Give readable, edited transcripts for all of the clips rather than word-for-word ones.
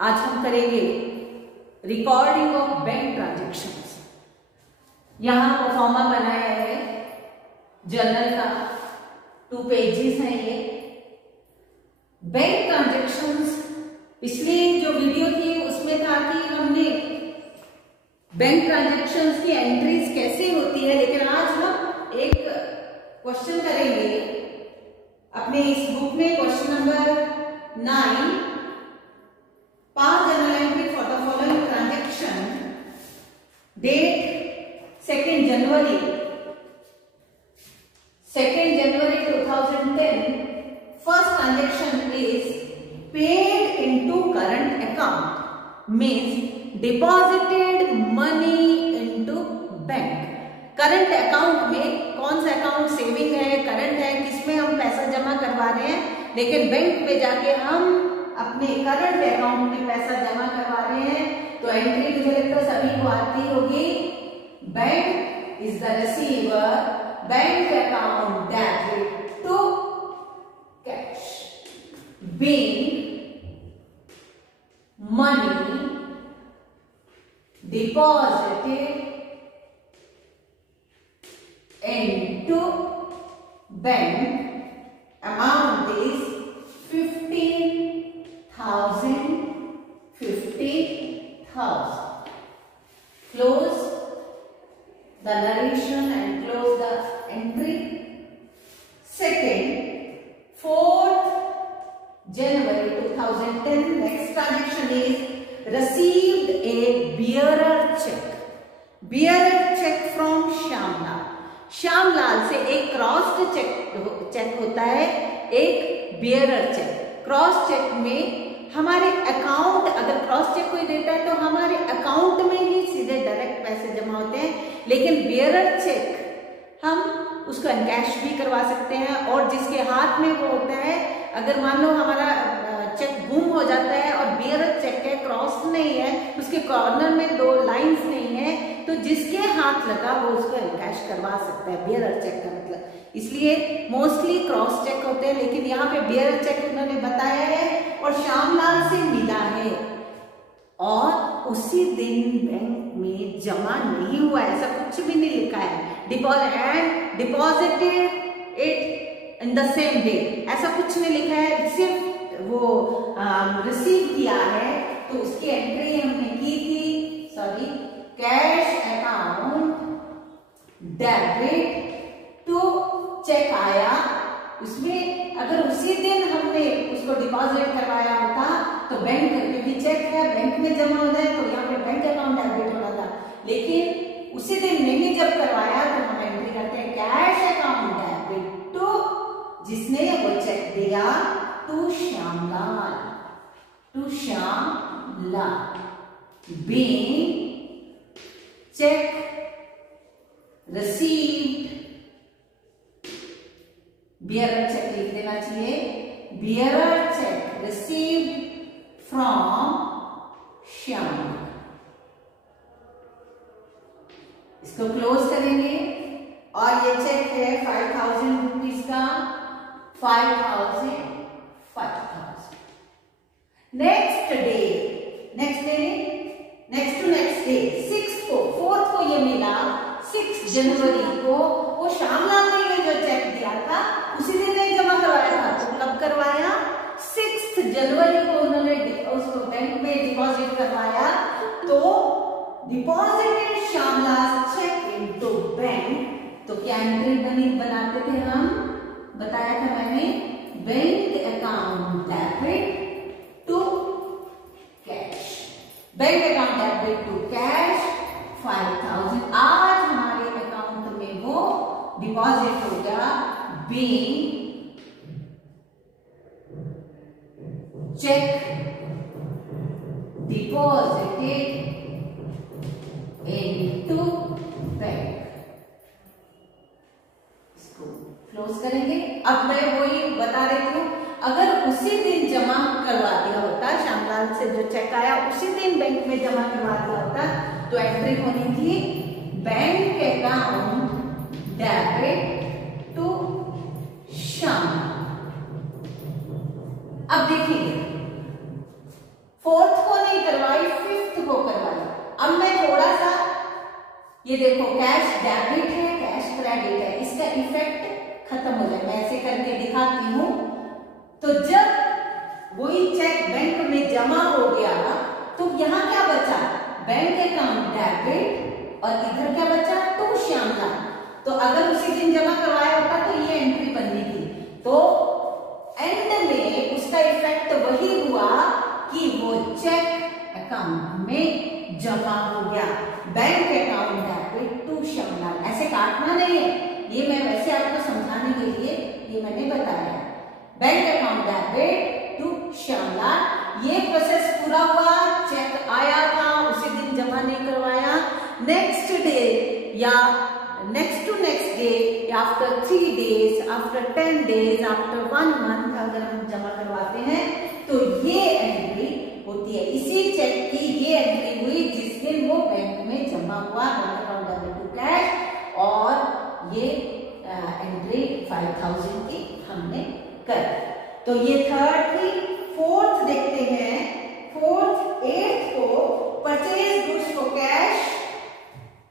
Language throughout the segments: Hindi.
आज हम करेंगे रिकॉर्डिंग ऑफ बैंक ट्रांजेक्शंस। यहां परफॉर्मा बनाया है जर्नल का, 2 पेजेस हैं ये। बैंक ट्रांजेक्शंस पिछली जो वीडियो थी उसमें था कि हमने बैंक ट्रांजेक्शंस की एंट्रीज कैसे होती है, लेकिन आज हम एक क्वेश्चन करेंगे अपने इस बुक में, question number 9। Pass journal entry for the following transaction, date 2 January 2010। First transaction is paid into current account, means deposited money into bank। Current account में कौन सा अकाउंट, सेविंग है, करंट है, किसमें हम पैसा जमा करवा रहे हैं, लेकिन बैंक में जाके हम अपने करंट अकाउंट में पैसा जमा करवा रहे हैं। तो एंट्री मुझे लगता है सभी को आती होगी। Bank is the receiver, bank account debit to cash, being money deposited into bank, amount is 15,000. Close the narration and close the entry. 4th January 2010, next transaction is received a bearer check. Bearer check from Shyamlal. Shyamlal से एक क्रॉस्ड चेक होता है, एक बियरर चेक। क्रॉस चेक में हमारे अकाउंट, अगर क्रॉस चेक कोई देता है तो हमारे अकाउंट में ही सीधे डायरेक्ट पैसे जमा होते हैं, लेकिन बियरर चेक हम उसको एनकैश भी करवा सकते हैं। और जिसके हाथ में वो होता है, अगर मान लो हमारा चेक गुम हो जाता है और बियरर चेक है, क्रॉस नहीं है, उसके कॉर्नर में 2 लाइंस नहीं है, तो जिसके हाथ लगा वो उसको एनकैश करवा सकता है, बियरर चेक का मतलब। इसलिए मोस्टली क्रॉस चेक होते हैं, लेकिन यहाँ पे बियरर चेक उन्होंने बताया है और श्यामलाल से मिला है और उसी दिन बैंक में जमा नहीं हुआ, ऐसा कुछ भी नहीं लिखा है। Deposited it in the same day, ऐसा कुछ नहीं लिखा है, सिर्फ वो रिसीव किया है। तो उसकी एंट्री हमने की थी, sorry, cash account debit to cheque आया। उसमें अगर उसी दिन हमने उसको डिपॉजिट करवाया होता तो बैंक, क्योंकि चेक है बैंक में जमा हो जाए तो यहाँ पे बैंक अकाउंट डेबिट होना था, लेकिन उसी दिन नहीं जब करवाया तो हम एंट्री करते हैं कैश अकाउंट डेबिट टू, जिसने वो चेक दिया, to Shyamlal, being cheque received, bearer cheque लिख देना चाहिए, bearer cheque received from Shyamlal. इसको क्लोज करेंगे और ये चेक है 5,000 रुपीज का, 5,000। नेक्स्ट डे 4th को ये मिला, 6 जनवरी को वो श्यामलाल ने जो चेक दिया था उसी दिन नहीं जमा करवाया था, तो कब करवाया, 6 जनवरी को उन्होंने उसको बैंक में डिपॉजिट करवाया। तो deposited Shyamlal cheque into bank, तो क्या एंट्री बनाते थे हम, बताया था मैंने, bank account debit to cash, bank account debit to cash 5,000। आज हमारे अकाउंट में वो डिपॉजिट हो गया, being cheque deposited into bank. इसको क्लोज करेंगे। अब मैं वही बता रही हूँ, अगर उसी दिन जमा करवा दिया होता, श्यामलाल से जो चेक आया उसी दिन बैंक में जमा करवा दिया होता, तो एंट्री होनी थी bank account debit to Shyamlal. अब देखिए 4th को फिफ्थ को करवाई। अब मैं थोड़ा सा, ये देखो कैश डेबिट है, कैश क्रेडिट है, इसका इफेक्ट खत्म हो जाए। मैं ऐसे करके दिखाती हूँ। तो जब वही चेक बैंक में जमा हो गया तो यहाँ क्या बचा, बैंक अकाउंट डेबिट, और इधर क्या बचा, टू श्यामलाल। तो अगर उसी दिन जमा करवाया होता तो ये एंट्री बननी थी। तो एंड में उसका इफेक्ट वही हुआ कि वो चेक अकाउंट में जमा हो गया, bank account debit to Shyamlal. ऐसे काटना नहीं है, ये मैं वैसे आपको समझाने के लिए ये मैंने बताया। Bank account debit to Shyamlal, ये प्रोसेस पूरा हुआ, चेक आया था, उसी दिन जमा नहीं करवाया। नेक्स्ट डे या next to next day, after 3 days, after 10 days, after 1 month अगर हम जमा करवाते हैं तो ये एंट्री होती है। इसी चेक की ये एंट्री हुई जिस दिन वो बैंक में जमा हुआ, bank account debit to cash, और ये एंट्री 5000 की हमने कर। तो ये थर्ड थी। फोर्थ देखते हैं, फोर्थ, एट्थ को purchase goods for cash,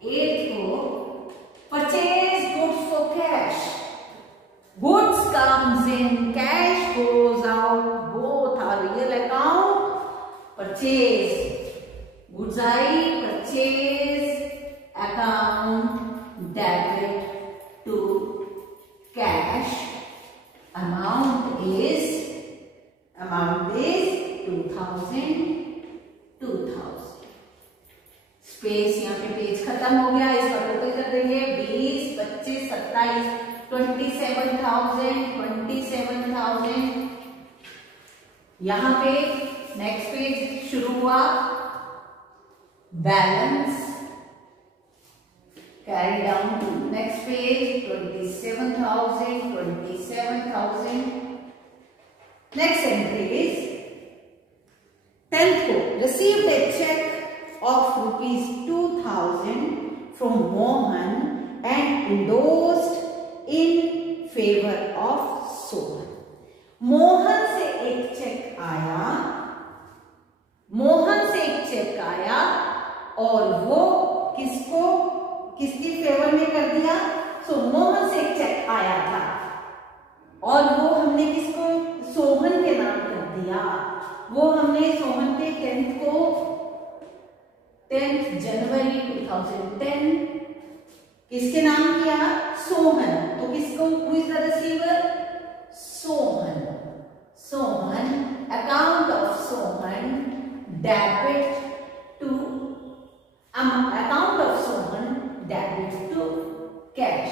eighth को purchase goods for cash, goods comes in, cash goes out, both are real account, purchase goods आई, purchase account debit to cash, amount is 2000। Space यहाँ पे पेज खत्म हो गया, इसका टोटल कर देंगे 20, 25, 27, 27,000। यहाँ पे नेक्स्ट पेज शुरू हुआ, balance carry down to next page, 27,000। Next entry is 10th को received a check of ₹2,000 from Mohan and endorsed in favor of Sohan। Mohan से एक चेक आया, मोहन से एक चेक आया और वो किसकी फेवर में कर दिया। सो मोहन से एक चेक आया था और वो हमने किसको, सोहन के नाम कर दिया। वो हमने सोहन के 10th जनवरी 2010 किसके नाम किया, सोहन। तो किसको, who is the receiver, Sohan. Sohan, account of Sohan debit to, account of Sohan debit to cash.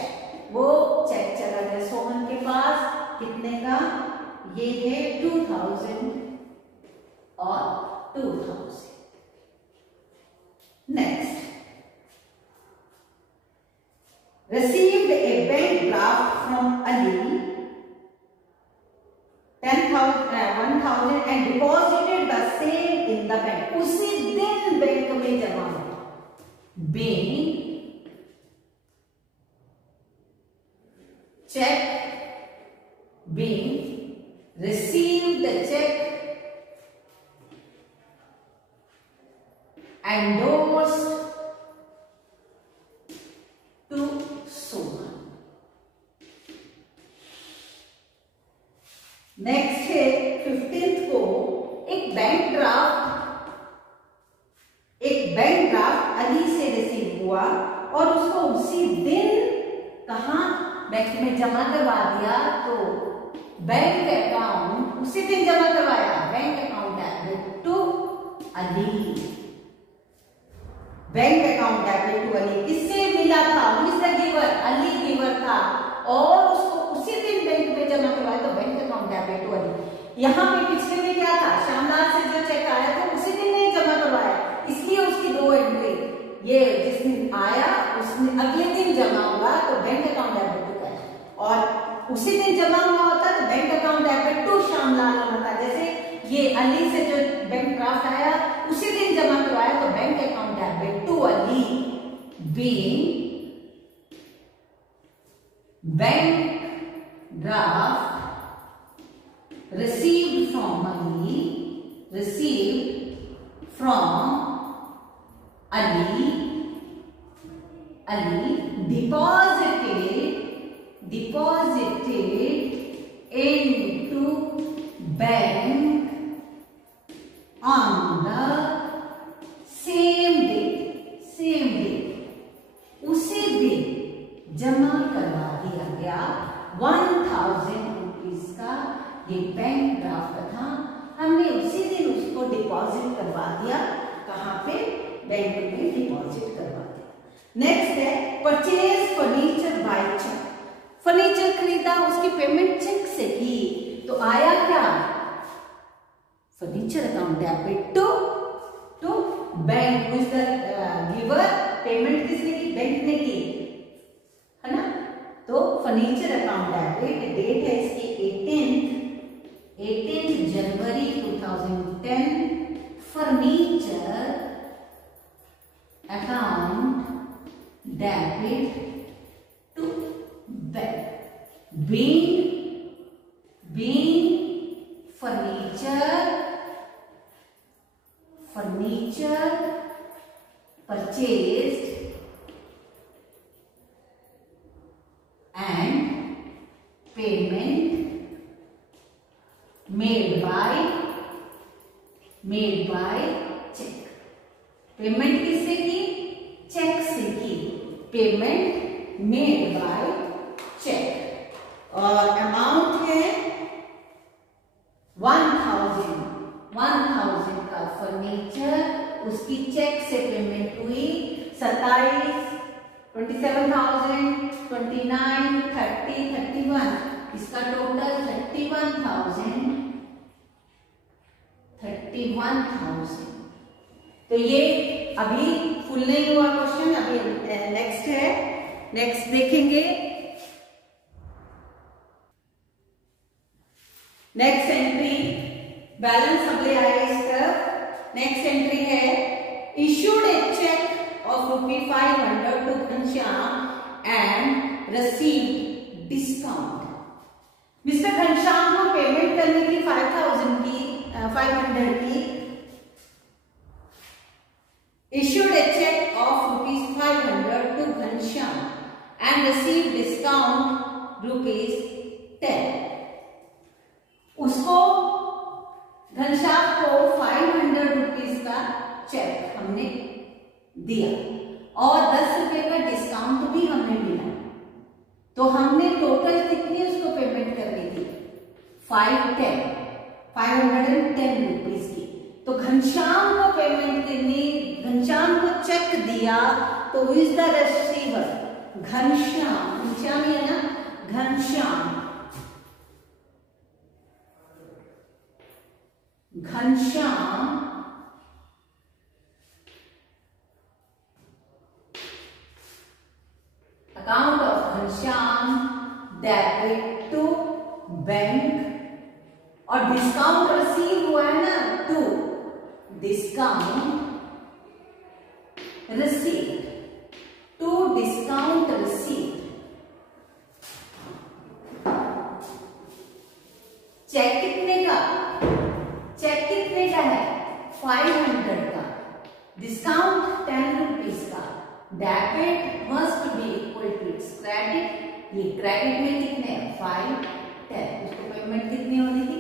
वो चेक चला गया सोहन के पास, कितने का, ये है 2000 और 2000। Next, received a bank draft from Ali 10,000 and deposited the same in the bank। उसी दिन बैंक में जमा हुआ, being check being received the check endorsed to Sohan। Next है 15th को एक बैंक ड्राफ्ट अली से रिसीव हुआ और उसको उसी दिन कहां, बैंक में जमा करवा दिया। तो बैंक अकाउंट उसी दिन जमा करवाया, bank account debit to Ali, bank account debit to Ali. किससे मिला था, गिवर, अली गिवर था और उसको उसी दिन बैंक में जमा करवाया, तो bank account debit to Ali. यहाँ पे पिछले में क्या था, श्यामलाल से जो चेक आया था उसी दिन नहीं जमा करवाया, इसलिए उसकी 2 एंट्री, ये जिस दिन आया उसने अगले दिन जमा हुआ तो bank account debit to cash, और उसी दिन जमा हुआ होता तो bank account debit to Shyamlal होना था। जैसे ये अली से जो बैंक ड्राफ्ट आया उसी दिन जमा करवाया तो bank account debit to Ali, being bank draft received from Ali, received from Ali deposited into bank on the same day, उसी दिन जमा करवा दिया गया 1000 रुपीज का ये बैंक ड्राफ्ट था। हमने उसी दिन उसको डिपॉजिट करवा दिया। कहाँ पे? बैंक में डिपॉजिट करवा दिया। नेक्स्ट है purchase furniture by cheque. Furniture खरीदा, उसकी पेमेंट चेक से की, तो आया क्या? Furniture account debit to bank. Who is the giver? Payment किसने की? बैंक ने की, है ना। तो फर्नीचर अकाउंट डेबिट, डेट है इसकी 18 जनवरी 2010। Furniture account debit to bank. being furniture purchased and payment made by check। Payment किससे की? चेक से की। Payment made by cheque. और अमाउंट है 1000 का फर्नीचर, उसकी चेक से पेमेंट हुई 27,000, 29, 30, 31, इसका टोटल 31,000। तो ये अभी फुल नहीं हुआ क्वेश्चन, अभी नेक्स्ट है। नेक्स्ट देखेंगे। नेक्स्ट एंट्री बैलेंस हमने आया इस तरफ। नेक्स्ट एंट्री है issued a cheque of ₹500 to Ghanshyam and received discount. Mister Ghanshyam को पेमेंट करने की 500 की issued a check of ₹500 to Ghanshyam and received discount ₹10। उसको घनश्याम को 500 रुपीज का चेक हमने दिया और 10 रुपए का डिस्काउंट भी हमने मिला। तो हमने टोटल कितनी उसको पेमेंट करनी थी? 510 रुपीज की। तो घनश्याम को पेमेंट करनी, घनश्याम को चेक दिया, तो who is the receiver? Ghanshyam ही है ना, Ghanshyam account of Ghanshyam debit to bank. और डिस्काउंट रिसीव हुआ है ना, to discount received, to discount received. Check कितने का? चेक कितने का है? 500 का। डिस्काउंट 10 रुपीज का। Debit must be equal to its credit. ये क्रेडिट में कितने? 510। उसको पेमेंट कितनी होनी थी?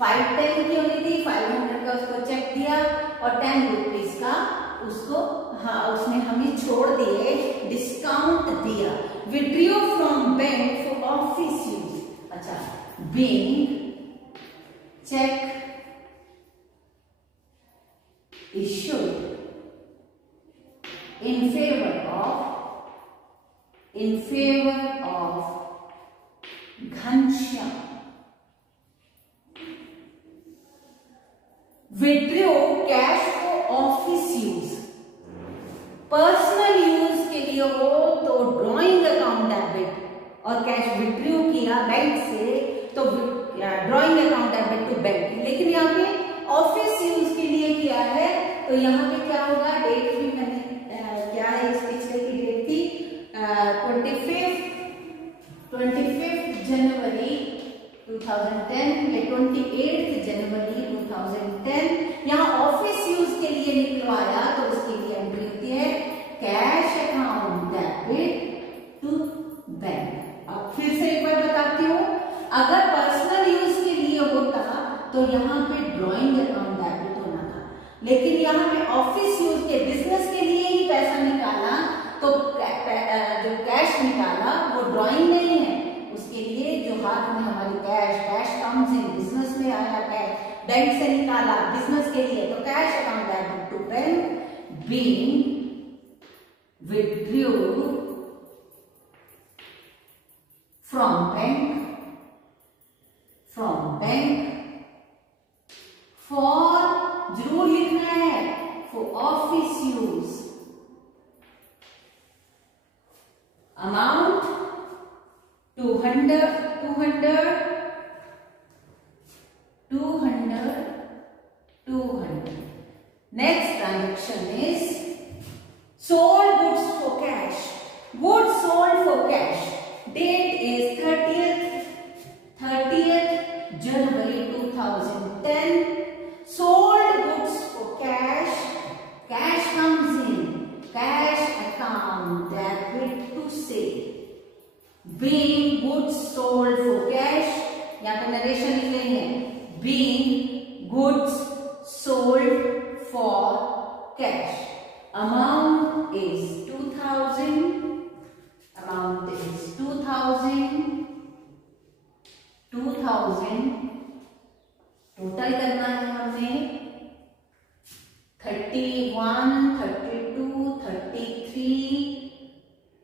510 की होनी थी। 500 का उसको चेक दिया और 10 रुपीज का उसको उसने हमें छोड़ दिए, डिस्काउंट दिया। Withdraw from bank for office use. अच्छा, being check issued in favor of Ghanshyam। Withdraw cash for office use। Personal use के लिए हो तो ड्रॉइंग अकाउंट डेबिट, और कैश विड्रॉ किया बैंक से तो drawing account debit to bank. लेकिन यहाँ पे ऑफिस यूज के लिए किया है तो यहाँ पे क्या होगा? डेट भी मैंने क्या है, इस पिछले की डेट थी 25 जनवरी 2010 या 28 जनवरी 2010। यहाँ ऑफिस यूज के लिए निकलवाया तो उसके लिए एंट्री होती है cash account debit to bank. अब फिर से एक बार बताती हूँ, अगर पर्सनल यूज के लिए होता तो यहाँ पे ड्राइंग अकाउंट डेबिट होना था, लेकिन यहाँ पे ऑफिस यूज के बिजनेस के लिए ही पैसा निकाला तो जो कैश निकाला वो ड्राइंग नहीं है। उसके लिए जो हाथ में हमारी कैश कम्स इन, बिजनेस में आया कैश, बैंक से निकाला बिजनेस के लिए, तो cash account debit to bank being withdrew from bank for, जरूर लिखना है, for office use, amount 200 Next transaction is sold goods for cash. Goods sold for cash. Date is 30th January 2010. Sold goods for cash. Cash comes in. Cash account debit to sale. Being goods sold for cash. यहाँ पे नरेशन लिख लेंगे. Being goods sold for cash. Amount is 2000. Total करना है हमने 31, 32,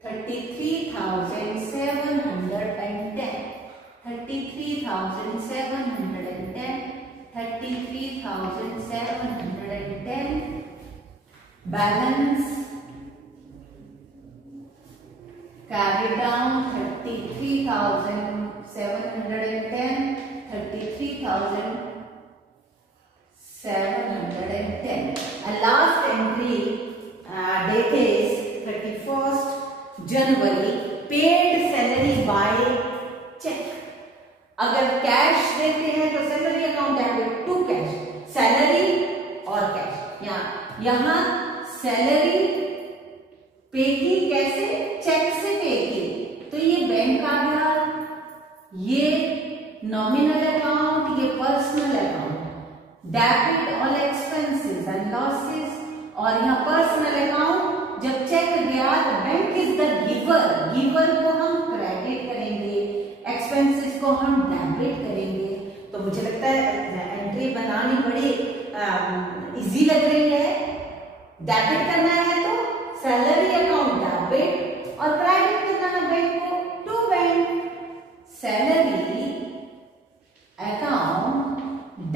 33,710. 33,710. Balance carry down 33,710. 33,710. And last entry date is 31st January. Paid salary by check. अगर कैश देते हैं तो salary account debit to cash, salary और कैश। यहाँ सैलरी पे की कैसे, चेक से पे की, तो ये बैंक आ गया, ये नॉमिनल अकाउंट, ये personal account, debit all expenses and losses, और यहाँ पर्सनल अकाउंट जब चेक गया तो बैंक इज द गिवर को हम क्रेडिट करेंगे, एक्सपेंसेस को हम डेबिट करेंगे। तो मुझे लगता है एंट्री बनानी बड़ी इजी लग रही है। डेबिट करना है तो सैलरी अकाउंट डेबिट और क्रेडिट करना है बैंक को to bank, salary account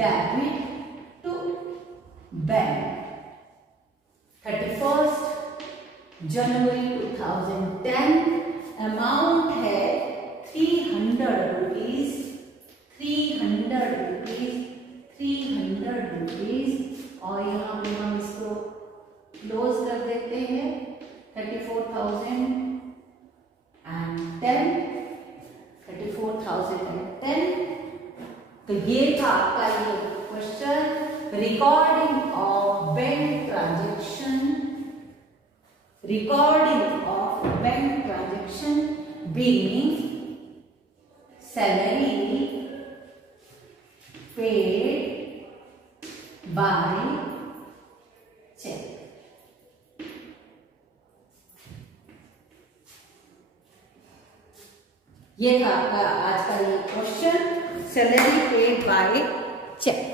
debit to bank. 31st January 2010, amount है 300 rupees, 300 rupees, और यहाँ पे हम इसको क्लोज कर देते हैं 34,010। तो ये था आपका ये question, recording of bank transaction being salary paid by cheque. ये था आपका आज का ये question, salary paid by check.